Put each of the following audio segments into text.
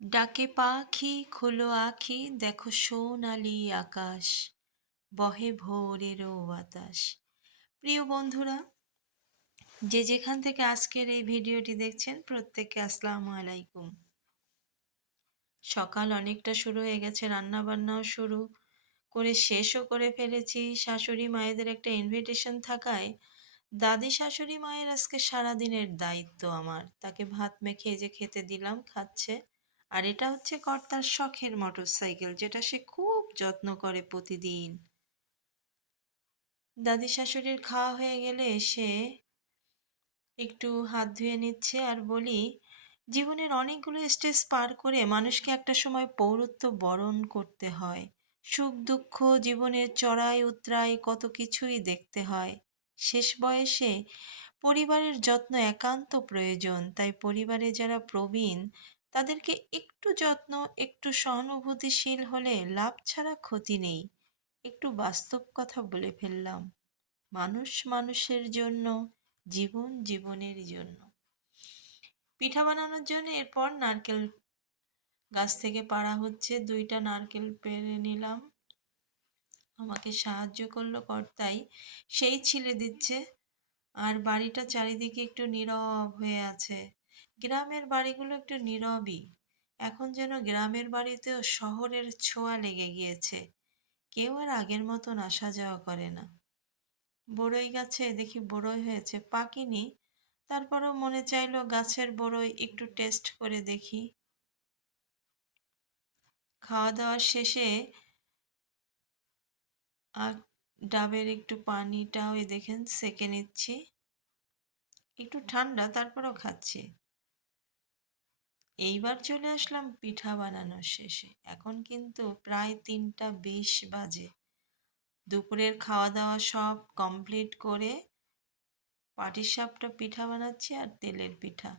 ডাকে পাখি, খোলো আখি, দেখো সোনালি আকাশ, বহে ভোরেরও বাতাস। প্রিয় বন্ধুরা, যে যেখান থেকে আজকের এই ভিডিওটি দেখছেন, প্রত্যেককে আসসালামু আলাইকুম। সকাল অনেকটা শুরু হয়ে গেছে রান্না বান্নাও শুরু করে শেষও করে ফেলেছি। শাশুড়ি মায়েদের একটা ইনভিটেশন থাকায় দাদি শাশুড়ি মায়ের আজকে সারাদিনের দায়িত্ব আমার। তাকে ভাত মেখে যে খেতে দিলাম, খাচ্ছে। আর এটা হচ্ছে কর্তার শখের মোটর সাইকেল যেটা সে খুব যত্ন করে প্রতিদিন। দাদি শাশুড়ির খাওয়া হয়ে গেলে সে একটু হাত ধুয়ে নিচ্ছে আর বলি, জীবনের অনেকগুলো স্টেজ পার করে মানুষকে একটা সময় পৌরত্ব বরণ করতে হয়। সুখ, দুঃখ, জীবনের চড়াই, উতরাই, কত কিছুই দেখতে হয়। শেষ বয়সে পরিবারের যত্ন একান্ত প্রয়োজন। তাই পরিবারে যারা প্রবীণ তাদেরকে একটু যত্ন, একটু সহানুভূতিশীল হলে লাভ ছাড়া ক্ষতি নেই। একটু বাস্তব কথা বলে ফেললাম। মানুষ মানুষের জন্য, জীবন জীবনের জন্য। পিঠা বানানোর জন্য এরপর নারকেল গাছ থেকে পাড়া হচ্ছে। দুইটা নারকেল পেরে নিলাম। আমাকে সাহায্য করল কর্তাই। সেই ছিলে দিচ্ছে। আর বাড়িটা চারিদিকে একটু নীরব হয়ে আছে। গ্রামের বাড়িগুলো একটু নীরবই। এখন যেন গ্রামের বাড়িতেও শহরের ছোঁয়া লেগে গিয়েছে। কেউ আর আগের মতন আসা যাওয়া করে না। বড়ই গাছে দেখি বড়ই হয়েছে পাকিনি। তারপরও মনে চাইলো গাছের বড়ই একটু টেস্ট করে দেখি। খাওয়া দাওয়ার শেষে আর ডাবের একটু পানিটা ওই দেখেন সেকে নিচ্ছি। একটু ঠান্ডা, তারপরও খাচ্ছি। এইবার চলে আসলাম পিঠা বানানোর শেষে। এখন কিন্তু প্রায় তিনটা বিশ বাজে। দুপুরের খাওয়া দাওয়া সব কমপ্লিট করে পাটিসাপটা পিঠা বানাচ্ছি আর তেলের পিঠা।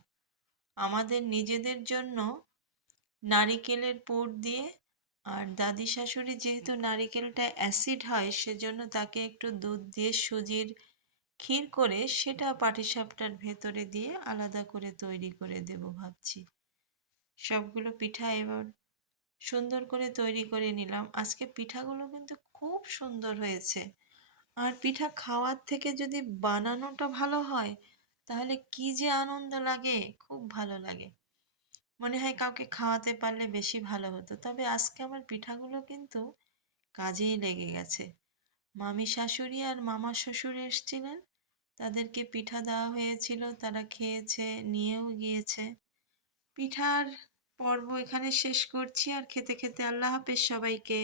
আমাদের নিজেদের জন্য নারিকেলের পুর দিয়ে আর দাদি শাশুড়ি যেহেতু নারিকেলটা অ্যাসিড হয়, সেজন্য তাকে একটু দুধ দিয়ে সুজির ক্ষীর করে সেটা পাটিসাপটার ভেতরে দিয়ে আলাদা করে তৈরি করে দেব ভাবছি। সবগুলো পিঠা এবার সুন্দর করে তৈরি করে নিলাম। আজকে পিঠাগুলো কিন্তু খুব সুন্দর হয়েছে। আর পিঠা খাওয়ার থেকে যদি বানানোটা ভালো হয়, তাহলে কি যে আনন্দ লাগে, খুব ভালো লাগে। মনে হয় কাউকে খাওয়াতে পারলে বেশি ভালো হতো। তবে আজকে আমার পিঠাগুলো কিন্তু কাজেই লেগে গেছে। মামি শাশুড়ি আর মামা শ্বশুর এসছিলেন। তাদেরকে পিঠা দেওয়া হয়েছিল, তারা খেয়েছে, নিয়েও গিয়েছে। পিঠার পর্ব এখানে শেষ করছি আর খেতে খেতে আল্লাহ হাফেজ সবাইকে।